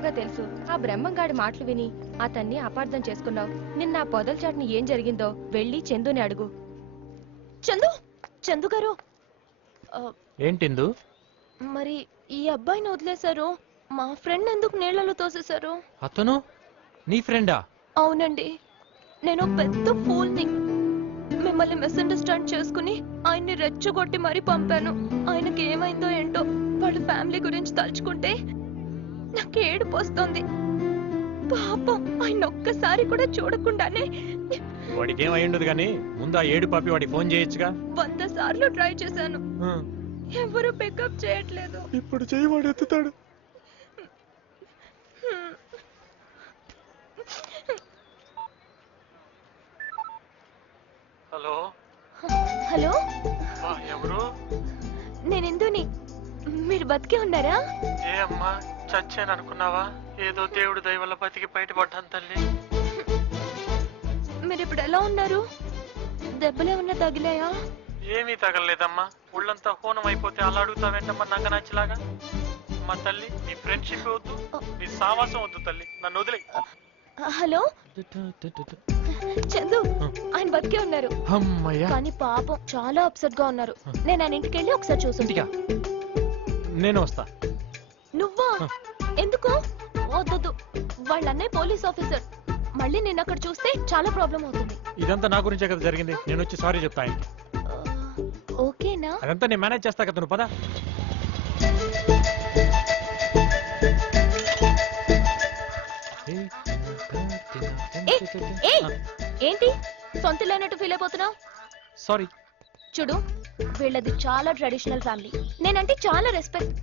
బాగా తెలుసు. ఆ బ్రహ్మంగాడి మాటలు విని అతన్ని అపార్థం చేసుకున్నావు. నిన్న ఆ పొదల చాటుని ఏం జరిగిందో వెళ్ళి చందుని అడుగు. చందు, చందు గారు, ఏంటిందు? మరి ఈ అబ్బాయిని వదిలేశారు, మా ఫ్రెండ్ ఎందుకు నీళ్లలో తోసేశారు? అతను నీ ఫ్రెండా? అవునండి, నేను పెద్ద ఫూల్ని. మిమ్మల్ని మిస్అండర్స్టాండ్ చేసుకుని ఆయన్ని రెచ్చగొట్టి మరీ పంపాను. ఆయనకి ఏమైందో ఏంటో, వాళ్ళ ఫ్యామిలీ గురించి తలుచుకుంటే నాకు ఏడుపు వస్తుంది. పాపం ఆయన ఒక్కసారి కూడా చూడకుండానే. వాడికి ఏమై ఉండదు కానీ ముందు ఆ ఏడు పాపి వాడికి ఫోన్ చేయొచ్చుగా. 100 సార్లు ట్రై చేశాను, ఎవరు పికప్ చేయట్లేదు. ఇప్పుడు చెయ్యి, వాడు ఎత్తుతాడు. హలో హలో, ఎవరు? నేను ఇందుని. మీరు బతికే ఉన్నారా? ఏ అమ్మా, చచ్చాను అనుకున్నావా? ఏదో దేవుడు దయ వల్ల బతికి బయటపడ్డాను తల్లి. మీరు ఇప్పుడు ఎలా ఉన్నారు? దెబ్బలేమన్నా తగిలాయా? ఏమీ తగలలేదమ్మా, ఒళ్ళంతా హోనం అయిపోతే అలా అడుగుతావేంటమ్మా నంగ నచ్చలాగా. మా తల్లి, నీ ఫ్రెండ్షిప్ వద్దు, నీ సావాసం వద్దు తల్లి, నన్ను వదిలే. హలో చందు, ఆయన బతికే ఉన్నారు. కానీ పాపం చాలా అప్సెట్ గా ఉన్నారు. నేను ఆయన ఇంటికి వెళ్ళి ఒకసారి చూసి. నేను వస్తా. నువ్వా? ఎందుకు? వద్దొద్దు, వాళ్ళ అన్నయ్య పోలీస్ ఆఫీసర్. మళ్ళీ నేను అక్కడ చూస్తే చాలా ప్రాబ్లం అవుతుంది. ఇదంతా నా గురించే కదా జరిగింది, నేను వచ్చి సారీ చెప్తా ఆయనకి. ఓకేనా? అదంతా నేను మేనేజ్ చేస్తా కదా, నువ్వు పద. ఏంటి సొంత లేనట్టు ఫీల్ అయిపోతున్నావు? సారీ. చూడు, వీళ్ళది చాలా ట్రెడిషనల్ ఫ్యామిలీ, నేనంటే చాలా రెస్పెక్ట్.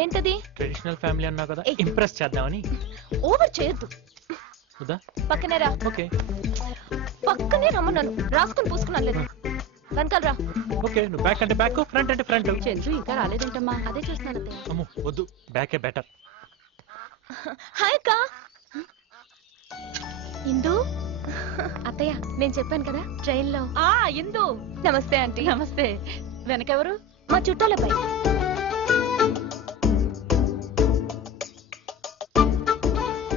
ఏంటది? ట్రెడిషనల్ ఫ్యామిలీ అన్నా కదా, ఇంప్రెస్ చేద్దామని. ఓవర్ చేయొద్దు. పక్కనే రా. ఓకే, పక్కనే రమ్మన్నాను, రాసుకుని పూసుకున్నాను లేదు. వెనకాల రా. ఓకే, నువ్వు బ్యాక్ అంటే బ్యాక్, ఫ్రంట్ అంటే ఫ్రంట్. చంద్రు ఇంకా రాలేదేంటమ్మా? అదే చూస్తున్నాను. అమ్మో వద్దు, బ్యాకే బెటర్. హాయ్ అక్క. ఇందు అత్తయ్య, నేను చెప్పాను కదా ట్రైన్ లో. ఇందు నమస్తే ఆంటీ. నమస్తే. వెనకెవరు? మా చుట్టాలపై.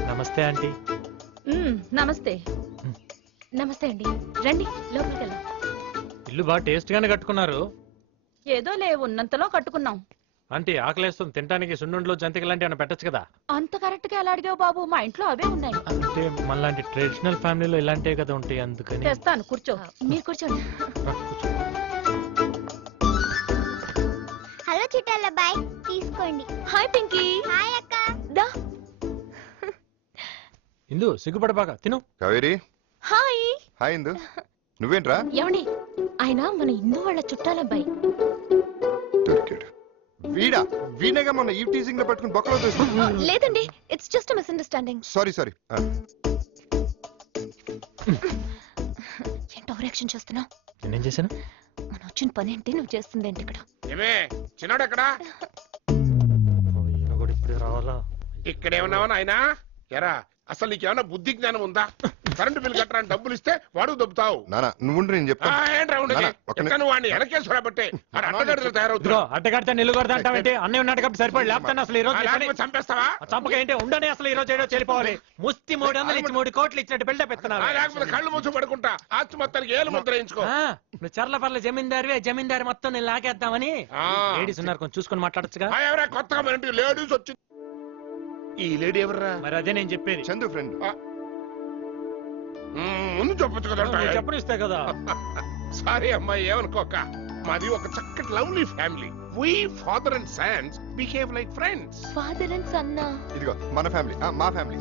నమస్తే ఆంటీ. నమస్తే. నమస్తే అండి, రండి లోపలికి వెళ్దాం. ఇల్లు బాగా టేస్ట్ గానే కట్టుకున్నారు. ఏదో లే, ఉన్నంతలో కట్టుకున్నాం. ఆంటీ ఆకలేస్తుంది, తినడానికి సున్నుండలు జంతికలు లాంటి ఏమైనా పెట్టచ్చు కదా. అంత కరెక్ట్ గా ఎలా అడిగావు బాబు, మా ఇంట్లో అవే ఉన్నాయి. అంటే మనలాంటి ట్రెడిషనల్ ఫ్యామిలీలో ఇలాంటివే కదా ఉంటాయి, అందుకని. తెస్తాను, కూర్చో. మీరు కూర్చోండి. హలో చుట్టాల, బాయ్, తీసుకోండి. హాయ్ పింకీ. హాయ్ అక్క. దా. ఇందు సిగ్గుపడబాగా తిను. కావేరి. హాయ్. హాయ్ ఇందు, నువ్వేంట్రా? ఏమండి, ఆయన మన ఇందు వాళ్ళ చుట్టాలబ్బాయి. దొరికాడు. వీడా? వీణేగా మొన్న ఈ టీజింగ్ లో పట్టుకుని బొక్కలో తీసుకున్నా. లేదండి, it's just misunderstanding. Sorry sorry. ఏంటో రియాక్షన్ చేస్తున్నావు? నేనేం చేశాను? మనం వచ్చిన పని ఏంటి, నువ్వు చేస్తుంది ఏంటి ఇక్కడ? ఏమే చిన్నాడు ఎక్కడ? ఇప్పుడు రావాలా? ఇక్కడే ఉన్నావా నాయనా? ఎరా, అసలు నీకేమన్నా బుద్ధి జ్ఞానం ఉందా? కరెంటు బిల్ కట్టడానికి డబ్బులు ఇస్తే వాడు దొబ్బుతావు. నానా నువ్వు నేను చెప్తాను. వాడిని వెనకేసుకురాబట్టే అడ్డగడ్డలు తయారవుతున్నావు. అడ్డగడితే నిలుగొడతా అంటావేంటి? అన్నయ్య ఉన్నాడు కాబట్టి సరిపడి లేకపోతే అసలు ఈ రోజు చంపేస్తావా? చంపక ఏంటి ఉండని, అసలు ఈ రోజు ఏడో చెల్లిపోవాలి. ముస్తి 300 ఇచ్చి 3 కోట్లు ఇచ్చినట్టు బిల్డప్ ఎత్తున్నావు. లేకపోతే కళ్ళు మూసి పడుకుంటా, ఆస్తి మొత్తానికి ఏలు ముద్ర వేయించుకో. నువ్వు చర్ల పర్ల జమీందారువే, జమీందారు మొత్తం నేను లాగేద్దామని. లేడీస్ ఉన్నారు, కొంచెం చూసుకొని మాట్లాడచ్చుగా. ఎవరా కొత్తగా మన ఇంటికి లేడీస్ వచ్చింది? ఈ లేడీ ఎవర్రా? మరి అదే నేను చెప్పేది. చందు ఫ్రెండ్. ముందు చెప్పొచ్చు కదా. చెప్పడు ఇస్తే కదా. సారీ అమ్మాయి, ఏమనుకోక. మాది ఒక చక్కటి lovely family. We father and sons behave like friends. Father and son. ఇదిగో మన ఫ్యామిలీ, మా ఫ్యామిలీ.